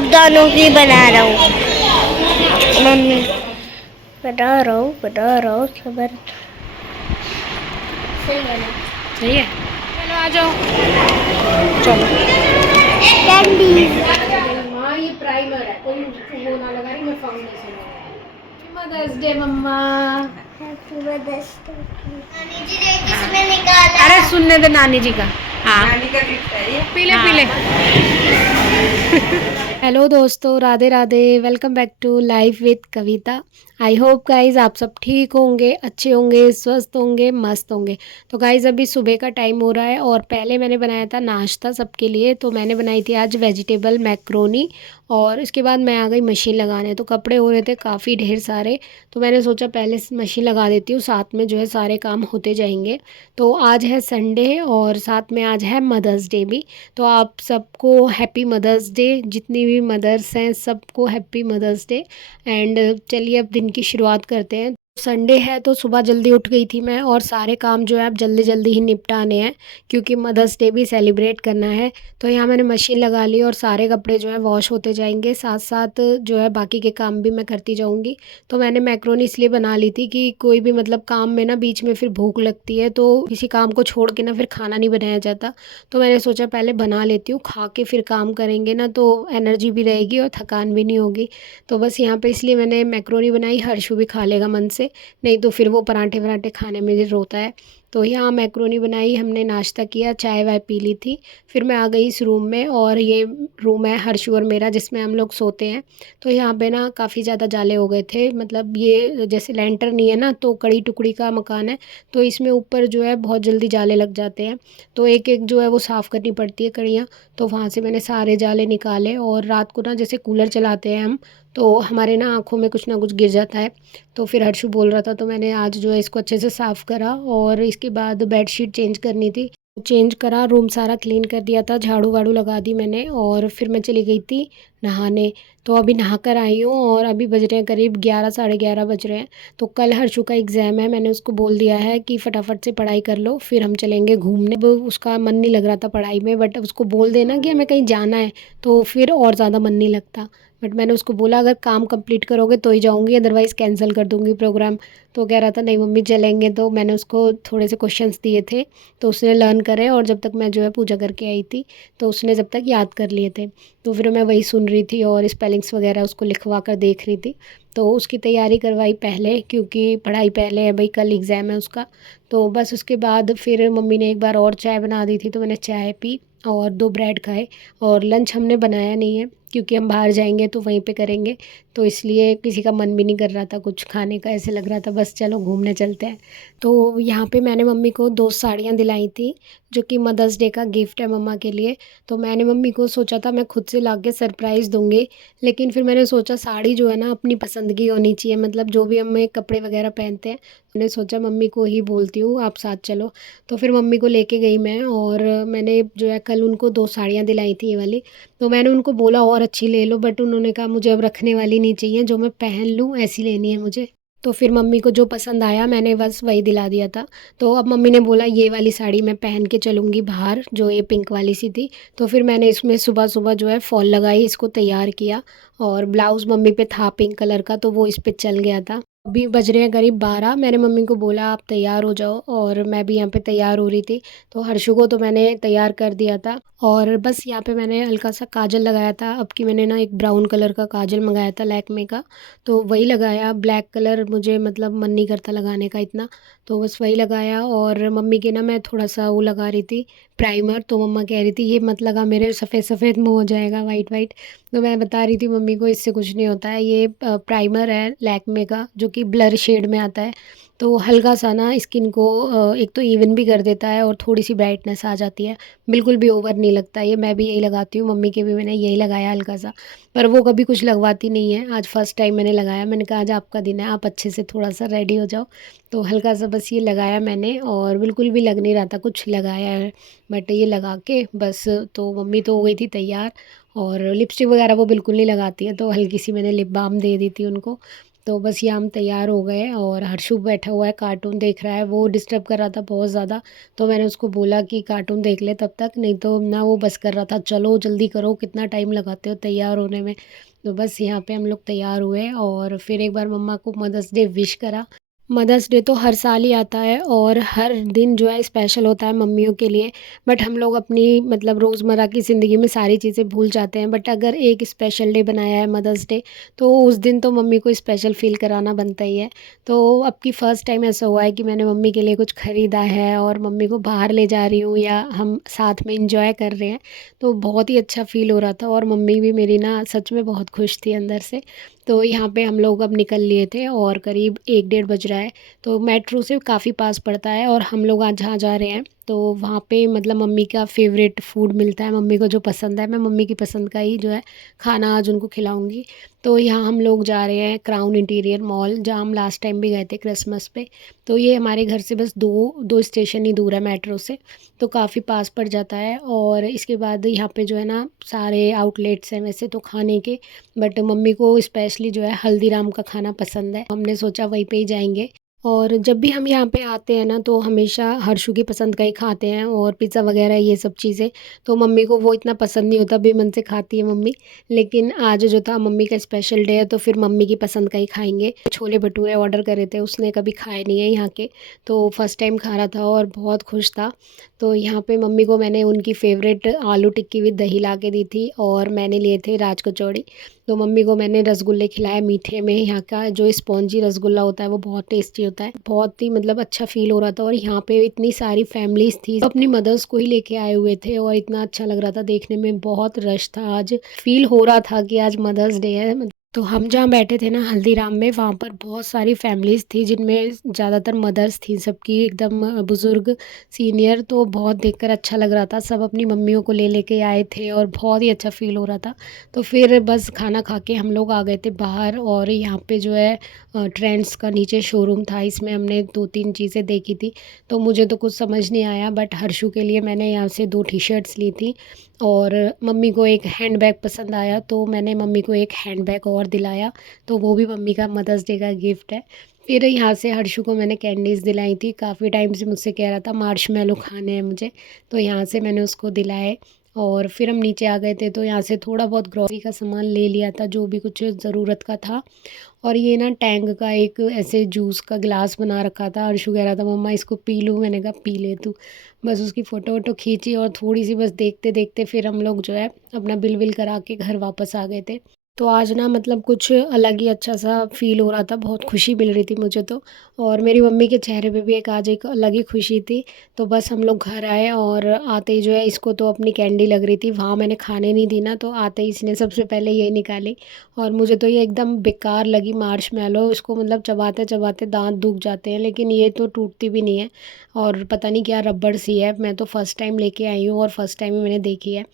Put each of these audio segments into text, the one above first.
आप दोनों की बना रहा हूँ मम्मी। बना रहा हूँ सबर। सही है, चलो आ जाओ। चलो कैंडी। हाँ ये प्राइमर है, कोई वो ना लगा रही, मैं फाउंडेशन लगा। मदर्स डे मम्मा। Happy Mother's Day. नानी जी ने किसमें निकाला? अरे सुनने दे नानी जी का। हाँ नानी का गिफ्ट है ये। पीले पीले। हेलो दोस्तों, Radhe Radhe. Welcome back to life with Kavita. I hope guys आप सब ठीक होंगे, अच्छे होंगे, स्वस्थ होंगे, मस्त होंगे। तो गाइज अभी सुबह का टाइम हो रहा है और पहले मैंने बनाया था नाश्ता सबके लिए। तो मैंने बनाई थी आज वेजिटेबल मैक्रोनी और इसके बाद मैं आ गई मशीन लगाने। तो कपड़े हो रहे थे काफ़ी ढेर सारे, तो मैंने सोचा पहले मशीन लगा देती हूँ, साथ में जो है सारे काम होते जाएंगे। तो आज है संडे और साथ में आज है मदर्स डे भी। तो आप सबको हैप्पी मदर्स डे, जितनी भी मदर्स हैं सबको हैप्पी मदर्स डे। एंड चलिए अब दिन की शुरुआत करते हैं। संडे है तो सुबह जल्दी उठ गई थी मैं और सारे काम जो है अब जल्दी जल्दी ही निपटाने हैं क्योंकि मदर्स डे भी सेलिब्रेट करना है। तो यहाँ मैंने मशीन लगा ली और सारे कपड़े जो है वॉश होते जाएंगे, साथ साथ जो है बाकी के काम भी मैं करती जाऊँगी। तो मैंने मैक्रोनी इसलिए बना ली थी कि कोई भी मतलब काम में ना बीच में फिर भूख लगती है तो किसी काम को छोड़ के ना फिर खाना नहीं बनाया जाता। तो मैंने सोचा पहले बना लेती हूँ, खा के फिर काम करेंगे ना तो एनर्जी भी रहेगी और थकान भी नहीं होगी। तो बस यहाँ पे इसलिए मैंने मैक्रोनी बनाई, हर्षु भी खा लेगा मन से, नहीं तो फिर वो पराठे वराठे खाने में रोता है। तो यहाँ मैक्रोनी बनाई, हमने नाश्ता किया, चाय वाय पी ली थी। फिर मैं आ गई इस रूम में और ये रूम है हर्षु और मेरा जिसमें हम लोग सोते हैं। तो यहाँ पे ना काफ़ी ज़्यादा जाले हो गए थे, मतलब ये जैसे लेंटर नहीं है ना तो कड़ी टुकड़ी का मकान है, तो इसमें ऊपर जो है बहुत जल्दी जाले लग जाते हैं। तो एक एक जो है वो साफ़ करनी पड़ती है कड़ियाँ। तो वहाँ से मैंने सारे जाले निकाले और रात को ना जैसे कूलर चलाते हैं हम तो हमारे ना आँखों में कुछ ना कुछ गिर जाता है। तो फिर हर्षु बोल रहा था तो मैंने आज जो है इसको अच्छे से साफ़ करा और इसके बाद बेडशीट चेंज करनी थी, चेंज करा, रूम सारा क्लीन कर दिया था, झाड़ू वाड़ू लगा दी मैंने और फिर मैं चली गई थी नहाने। तो अभी नहा कर आई हूँ और अभी बज रहे हैं करीब 11 साढ़े 11 बज रहे हैं। तो कल हर्षु का एग्ज़ाम है, मैंने उसको बोल दिया है कि फटाफट से पढ़ाई कर लो फिर हम चलेंगे घूमने। अब उसका मन नहीं लग रहा था पढ़ाई में, बट उसको बोल देना कि हमें कहीं जाना है तो फिर और ज़्यादा मन नहीं लगता। बट मैंने उसको बोला अगर काम कंप्लीट करोगे तो ही जाऊँगी, अदरवाइज़ कैंसिल कर दूँगी प्रोग्राम। तो कह रहा था नहीं मम्मी चलेंगे। तो मैंने उसको थोड़े से क्वेश्चंस दिए थे तो उसने लर्न करे और जब तक मैं जो है पूजा करके आई थी तो उसने जब तक याद कर लिए थे। तो फिर मैं वही सुन रही थी और स्पेलिंग्स वगैरह उसको लिखवा कर देख रही थी। तो उसकी तैयारी करवाई पहले क्योंकि पढ़ाई पहले है भाई, कल एग्ज़ाम है उसका। तो बस उसके बाद फिर मम्मी ने एक बार और चाय बना दी थी तो मैंने चाय पी और 2 ब्रेड खाए। और लंच हमने बनाया नहीं है क्योंकि हम बाहर जाएंगे तो वहीं पे करेंगे, तो इसलिए किसी का मन भी नहीं कर रहा था कुछ खाने का, ऐसे लग रहा था बस चलो घूमने चलते हैं। तो यहाँ पे मैंने मम्मी को 2 साड़ियाँ दिलाई थी जो कि मदर्स डे का गिफ्ट है मम्मा के लिए। तो मैंने मम्मी को सोचा था मैं खुद से ला के सरप्राइज़ दूँगी, लेकिन फिर मैंने सोचा साड़ी जो है ना अपनी पसंद की होनी चाहिए, मतलब जो भी हम कपड़े वगैरह पहनते हैं। मैंने सोचा मम्मी को ही बोलती हूँ आप साथ चलो। तो फिर मम्मी को लेके गई मैं और मैंने जो है कल उनको 2 साड़ियाँ दिलाई थी ये वाली। तो मैंने उनको बोला और अच्छी ले लो, बट उन्होंने कहा मुझे अब रखने वाली नहीं चाहिए, जो मैं पहन लूँ ऐसी लेनी है मुझे। तो फिर मम्मी को जो पसंद आया मैंने बस वही दिला दिया था। तो अब मम्मी ने बोला ये वाली साड़ी मैं पहन के चलूँगी बाहर, जो ये पिंक वाली सी थी। तो फिर मैंने इसमें सुबह सुबह जो है फॉल लगाई, इसको तैयार किया और ब्लाउज़ मम्मी पे था पिंक कलर का तो वो इस पे चल गया था। अभी बज रहे हैं करीब 12, मैंने मम्मी को बोला आप तैयार हो जाओ और मैं भी यहाँ पे तैयार हो रही थी। तो हर्षु को तो मैंने तैयार कर दिया था और बस यहाँ पे मैंने हल्का सा काजल लगाया था। अब की मैंने ना एक ब्राउन कलर का काजल मंगाया था लैक्मे का, तो वही लगाया। ब्लैक कलर मुझे मतलब मन नहीं करता लगाने का इतना, तो बस वही लगाया। और मम्मी के ना मैं थोड़ा सा वो लगा रही थी प्राइमर, तो मम्मा कह रही थी ये मत लगा मेरे सफ़ेद सफ़ेद मुँह हो जाएगा वाइट वाइट। तो मैं बता रही थी मम्मी को इससे कुछ नहीं होता है, ये प्राइमर है लैक्मे का जो कि ब्लर शेड में आता है। तो हल्का सा ना स्किन को एक तो इवन भी कर देता है और थोड़ी सी ब्राइटनेस आ जाती है, बिल्कुल भी ओवर नहीं लगता ये। मैं भी यही लगाती हूँ, मम्मी के भी मैंने यही लगाया हल्का सा। पर वो कभी कुछ लगवाती नहीं है, आज फ़र्स्ट टाइम मैंने लगाया। मैंने कहा आज आपका दिन है, आप अच्छे से थोड़ा सा रेडी हो जाओ। तो हल्का सा बस ये लगाया मैंने और बिल्कुल भी लग नहीं रहा था कुछ लगाया है, बट ये लगा के बस। तो मम्मी तो हो गई थी तैयार और लिपस्टिक वगैरह वो बिल्कुल नहीं लगाती है, तो हल्की सी मैंने लिप बाम दे दी थी उनको। तो बस ये हम तैयार हो गए और हर्षु बैठा हुआ है, कार्टून देख रहा है। वो डिस्टर्ब कर रहा था बहुत ज़्यादा, तो मैंने उसको बोला कि कार्टून देख ले तब तक, नहीं तो ना वो बस कर रहा था, चलो जल्दी करो, कितना टाइम लगाते हो तैयार होने में। तो बस यहाँ पे हम लोग तैयार हुए और फिर एक बार मम्मा को मदर्स डे विश करा। मदर्स डे तो हर साल ही आता है और हर दिन जो है स्पेशल होता है मम्मियों के लिए। बट हम लोग अपनी मतलब रोज़मर्रा की ज़िंदगी में सारी चीज़ें भूल जाते हैं, बट अगर एक स्पेशल डे बनाया है मदर्स डे, तो उस दिन तो मम्मी को स्पेशल फ़ील कराना बनता ही है। तो अब की फ़र्स्ट टाइम ऐसा हुआ है कि मैंने मम्मी के लिए कुछ ख़रीदा है और मम्मी को बाहर ले जा रही हूँ या हम साथ में इंजॉय कर रहे हैं। तो बहुत ही अच्छा फ़ील हो रहा था और मम्मी भी मेरी ना सच में बहुत खुश थी अंदर से। तो यहाँ पे हम लोग अब निकल लिए थे और करीब 1 डेढ़ बज रहा है। तो मेट्रो से काफ़ी पास पड़ता है और हम लोग आज जहाँ जा रहे हैं तो वहाँ पे मतलब मम्मी का फ़ेवरेट फूड मिलता है, मम्मी को जो पसंद है। मैं मम्मी की पसंद का ही जो है खाना आज उनको खिलाऊँगी। तो यहाँ हम लोग जा रहे हैं क्राउन इंटीरियर मॉल, जहाँ हम लास्ट टाइम भी गए थे क्रिसमस पे। तो ये हमारे घर से बस दो स्टेशन ही दूर है मेट्रो से, तो काफ़ी पास पड़ जाता है। और इसके बाद यहाँ पे जो है ना सारे आउटलेट्स हैं वैसे तो खाने के, बट मम्मी को स्पेशली जो है हल्दीराम का खाना पसंद है, हमने सोचा वहीं पे ही जाएंगे। और जब भी हम यहाँ पे आते हैं ना तो हमेशा हर्षु की पसंद का ही खाते हैं और पिज़्ज़ा वगैरह ये सब चीज़ें। तो मम्मी को वो इतना पसंद नहीं होता, बेमन से खाती है मम्मी। लेकिन आज जो था मम्मी का स्पेशल डे है तो फिर मम्मी की पसंद का ही खाएंगे। छोले भटूरे ऑर्डर करे थे, उसने कभी खाए नहीं है यहाँ के, तो फर्स्ट टाइम खा रहा था और बहुत खुश था। तो यहाँ पे मम्मी को मैंने उनकी फ़ेवरेट आलू टिक्की विद दही ला के दी थी और मैंने लिए थे राज कचौड़ी। तो मम्मी को मैंने रसगुल्ले खिलाए मीठे में, यहाँ का जो स्पॉन्जी रसगुल्ला होता है वो बहुत टेस्टी होता है। बहुत ही मतलब अच्छा फ़ील हो रहा था और यहाँ पे इतनी सारी फैमिलीज़ थी, सब अपनी मदर्स को ही लेके आए हुए थे और इतना अच्छा लग रहा था देखने में, बहुत रश था आज। फ़ील हो रहा था कि आज मदर्स डे है। तो हम जहाँ बैठे थे ना हल्दीराम में, वहाँ पर बहुत सारी फैमिलीज़ थी जिनमें ज़्यादातर मदर्स थी, सबकी एकदम बुज़ुर्ग सीनियर। तो बहुत देखकर अच्छा लग रहा था, सब अपनी मम्मियों को ले लेके आए थे और बहुत ही अच्छा फ़ील हो रहा था। तो फिर बस खाना खा के हम लोग आ गए थे बाहर और यहाँ पे जो है ट्रेंड्स का नीचे शोरूम था, इसमें हमने 2-3 चीज़ें देखी थी। तो मुझे तो कुछ समझ नहीं आया, बट हर्षु के लिए मैंने यहाँ से 2 टी-शर्ट्स ली थी और मम्मी को एक हैंडबैग पसंद आया तो मैंने मम्मी को एक हैंडबैग और दिलाया। तो वो भी मम्मी का मदर्स डे का गिफ्ट है। फिर यहाँ से हर्षु को मैंने कैंडीज़ दिलाई थी, काफ़ी टाइम से मुझसे कह रहा था मार्शमेलो खाने हैं मुझे, तो यहाँ से मैंने उसको दिलाए। और फिर हम नीचे आ गए थे तो यहाँ से थोड़ा बहुत ग्रॉसरी का सामान ले लिया था, जो भी कुछ ज़रूरत का था। और ये ना टैंग का एक ऐसे जूस का गिलास बना रखा था, अर्शु कह रहा था मम्मा इसको पी लूँ, मैंने कहा पी ले तू। बस उसकी फ़ोटो वोटो खींची और थोड़ी सी बस देखते देखते फिर हम लोग जो है अपना बिल विल करा के घर वापस आ गए थे। तो आज ना मतलब कुछ अलग ही अच्छा सा फ़ील हो रहा था, बहुत खुशी मिल रही थी मुझे तो। और मेरी मम्मी के चेहरे पे भी एक आज एक अलग ही खुशी थी। तो बस हम लोग घर आए और आते ही जो है इसको तो अपनी कैंडी लग रही थी, वहाँ मैंने खाने नहीं दी ना, तो आते ही इसने सबसे पहले यही निकाली। और मुझे तो ये एकदम बेकार लगी मार्शमेलो, इसको मतलब चबाते चबाते दांत दुख जाते हैं, लेकिन ये तो टूटती भी नहीं है और पता नहीं क्या रबड़ सी है। मैं तो फ़र्स्ट टाइम लेके आई हूँ और फ़र्स्ट टाइम ही मैंने देखी है,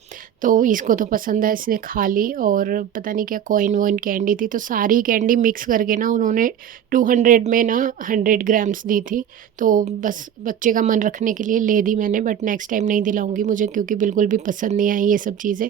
तो इसको तो पसंद है, इसने खा ली। और पता नहीं क्या कॉइन वॉइन कैंडी थी, तो सारी कैंडी मिक्स करके ना उन्होंने 200 में ना 100 ग्राम्स दी थी। तो बस बच्चे का मन रखने के लिए ले दी मैंने, बट नेक्स्ट टाइम नहीं दिलाऊंगी मुझे, क्योंकि बिल्कुल भी पसंद नहीं आई ये सब चीज़ें।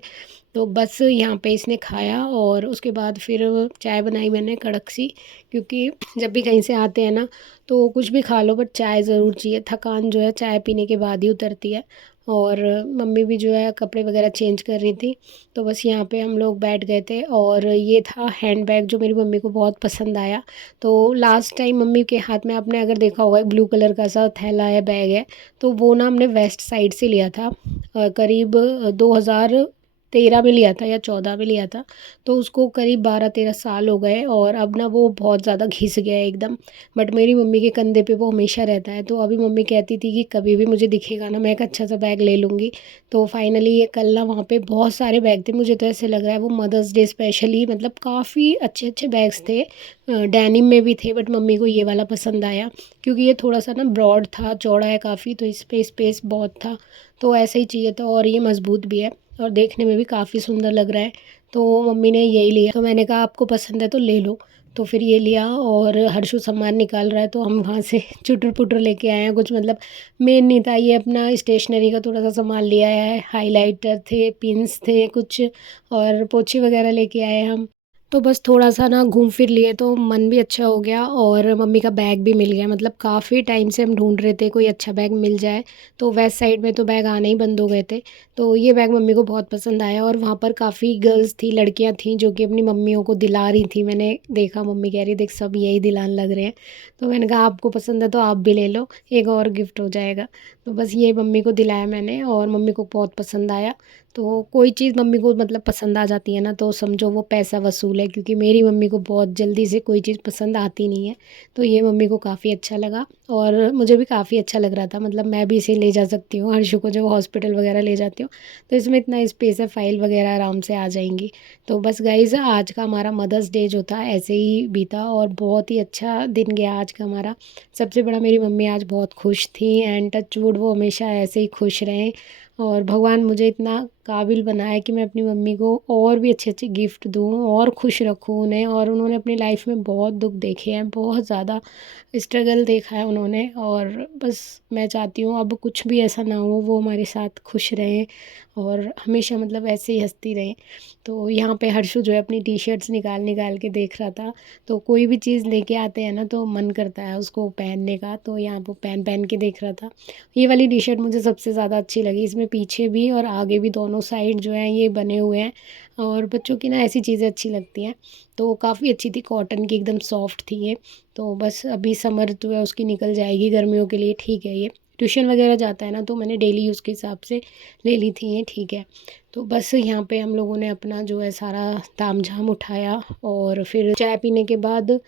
तो बस यहाँ पे इसने खाया और उसके बाद फिर चाय बनाई मैंने कड़क सी, क्योंकि जब भी कहीं से आते हैं ना तो कुछ भी खा लो बट चाय ज़रूर चाहिए, थकान जो है चाय पीने के बाद ही उतरती है। और मम्मी भी जो है कपड़े वगैरह चेंज कर रही थी, तो बस यहाँ पे हम लोग बैठ गए थे। और ये था हैंडबैग जो मेरी मम्मी को बहुत पसंद आया। तो लास्ट टाइम मम्मी के हाथ में आपने अगर देखा होगा एक ब्लू कलर का सा थैला है, बैग है, तो वो ना हमने वेस्ट साइड से लिया था, करीब 2013 में लिया था या 14 में लिया था। तो उसको करीब 12-13 साल हो गए और अब ना वो बहुत ज़्यादा घिस गया है एकदम, बट मेरी मम्मी के कंधे पे वो हमेशा रहता है। तो अभी मम्मी कहती थी कि कभी भी मुझे दिखेगा ना मैं एक अच्छा सा बैग ले लूँगी। तो फाइनली ये कल ना वहाँ पे बहुत सारे बैग थे, मुझे तो ऐसे लग रहा है वो मदर्स डे स्पेशली, मतलब काफ़ी अच्छे अच्छे बैग्स थे, डेनिम में भी थे, बट मम्मी को ये वाला पसंद आया क्योंकि ये थोड़ा सा ना ब्रॉड था, चौड़ा है काफ़ी, तो इस पे स्पेस बहुत था, तो ऐसे ही चाहिए था। और ये मज़बूत भी है और देखने में भी काफ़ी सुंदर लग रहा है, तो मम्मी ने यही लिया। तो मैंने कहा आपको पसंद है तो ले लो, तो फिर ये लिया। और हर्षु सामान निकाल रहा है तो हम वहाँ से चुटर पुटर लेके आए हैं कुछ, मतलब मेन नहीं था ये, अपना स्टेशनरी का थोड़ा सा सामान लिया है, हाइलाइटर थे, पिन्स थे कुछ, और पोछी वगैरह लेके आए हम। तो बस थोड़ा-सा ना घूम फिर लिए तो मन भी अच्छा हो गया और मम्मी का बैग भी मिल गया। मतलब काफ़ी टाइम से हम ढूँढ रहे थे कोई अच्छा बैग मिल जाए, तो वेस्ट साइड में तो बैग आने ही बंद हो गए थे। तो ये बैग मम्मी को बहुत पसंद आया और वहाँ पर काफ़ी गर्ल्स थी, लड़कियाँ थीं जो कि अपनी मम्मियों को दिला रही थी। मैंने देखा मम्मी कह रही देख सब यही दिलाने लग रहे हैं। तो मैंने कहा आपको पसंद है तो आप भी ले लो, एक और गिफ्ट हो जाएगा। तो बस ये मम्मी को दिलाया मैंने और मम्मी को बहुत पसंद आया। तो कोई चीज़ मम्मी को मतलब पसंद आ जाती है ना तो समझो वो पैसा वसूल है, क्योंकि मेरी मम्मी को बहुत जल्दी से कोई चीज़ पसंद आती नहीं है। तो ये मम्मी को काफ़ी अच्छा लगा और मुझे भी काफ़ी अच्छा लग रहा था। मतलब मैं भी इसे ले जा सकती हूँ हर्षु को जब हॉस्पिटल वगैरह ले जाती हूँ, तो इसमें इतना स्पेस है, फाइल वगैरह आराम से आ जाएंगी। तो बस गाइज़ आज का हमारा मदर्स डे जो था ऐसे ही बीता और बहुत ही अच्छा दिन गया आज का हमारा। सबसे बड़ा मेरी मम्मी आज बहुत खुश थी एंड टच वुड वो हमेशा ऐसे ही खुश रहें और भगवान मुझे इतना काबिल बनाया कि मैं अपनी मम्मी को और भी अच्छे अच्छे गिफ्ट दूँ और खुश रखूँ उन्हें। और उन्होंने अपनी लाइफ में बहुत दुख देखे हैं, बहुत ज़्यादा स्ट्रगल देखा है उन्होंने और बस मैं चाहती हूँ अब कुछ भी ऐसा ना हो, वो हमारे साथ खुश रहें और हमेशा मतलब ऐसे ही हंसती रहें। तो यहाँ पे हर्षु जो है अपनी टी शर्ट्स निकाल निकाल के देख रहा था। तो कोई भी चीज़ लेके आते हैं ना तो मन करता है उसको पहनने का, तो यहाँ पर पहन पहन के देख रहा था। ये वाली टी शर्ट मुझे सबसे ज़्यादा अच्छी लगी, इसमें पीछे भी और आगे भी दोनों साइड जो है ये बने हुए हैं और बच्चों की ना ऐसी चीज़ें अच्छी लगती हैं। तो काफ़ी अच्छी थी, कॉटन की एकदम सॉफ्ट थी ये। तो बस अभी समर जो है उसकी निकल जाएगी, गर्मियों के लिए ठीक है ये। ट्यूशन वगैरह जाता है ना तो मैंने डेली यूज़ के हिसाब से ले ली थी ये, ठीक है। तो बस यहाँ पे हम लोगों ने अपना जो है सारा तामझाम उठाया और फिर चाय पीने के बाद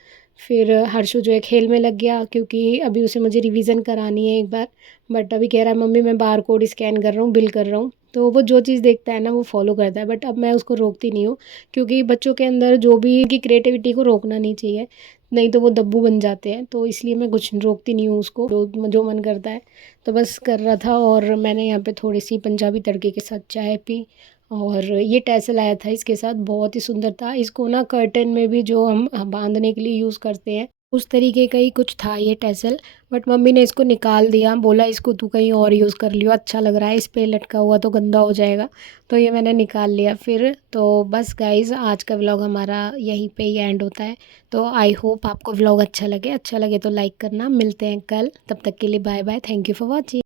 फिर हर्षु जो है खेल में लग गया, क्योंकि अभी उसे मुझे रिवीजन करानी है एक बार। बट अभी कह रहा है मम्मी मैं बार कोड स्कैन कर रहा हूँ, बिल कर रहा हूँ। तो वो जो चीज़ देखता है ना वो फॉलो करता है, बट अब मैं उसको रोकती नहीं हूँ, क्योंकि बच्चों के अंदर जो भी की क्रिएटिविटी को रोकना नहीं चाहिए, नहीं तो वो दब्बू बन जाते हैं। तो इसलिए मैं कुछ रोकती नहीं हूँ उसको, जो जो मन करता है। तो बस कर रहा था और मैंने यहाँ पे थोड़ी सी पंजाबी तड़के के साथ चाय पी और ये टैसल आया था इसके साथ, बहुत ही सुंदर था। इसको ना कर्टन में भी जो हम बांधने के लिए यूज़ करते हैं उस तरीके का ही कुछ था ये टैसल, बट मम्मी ने इसको निकाल दिया, बोला इसको तू कहीं और यूज़ कर लियो, अच्छा लग रहा है, इस पे लटका हुआ तो गंदा हो जाएगा। तो ये मैंने निकाल लिया फिर। तो बस गाइज़ आज का व्लॉग हमारा यहीं पे ही एंड होता है। तो आई होप आपको व्लॉग अच्छा लगे तो लाइक करना। मिलते हैं कल, तब तक के लिए bye bye, thank you for watching.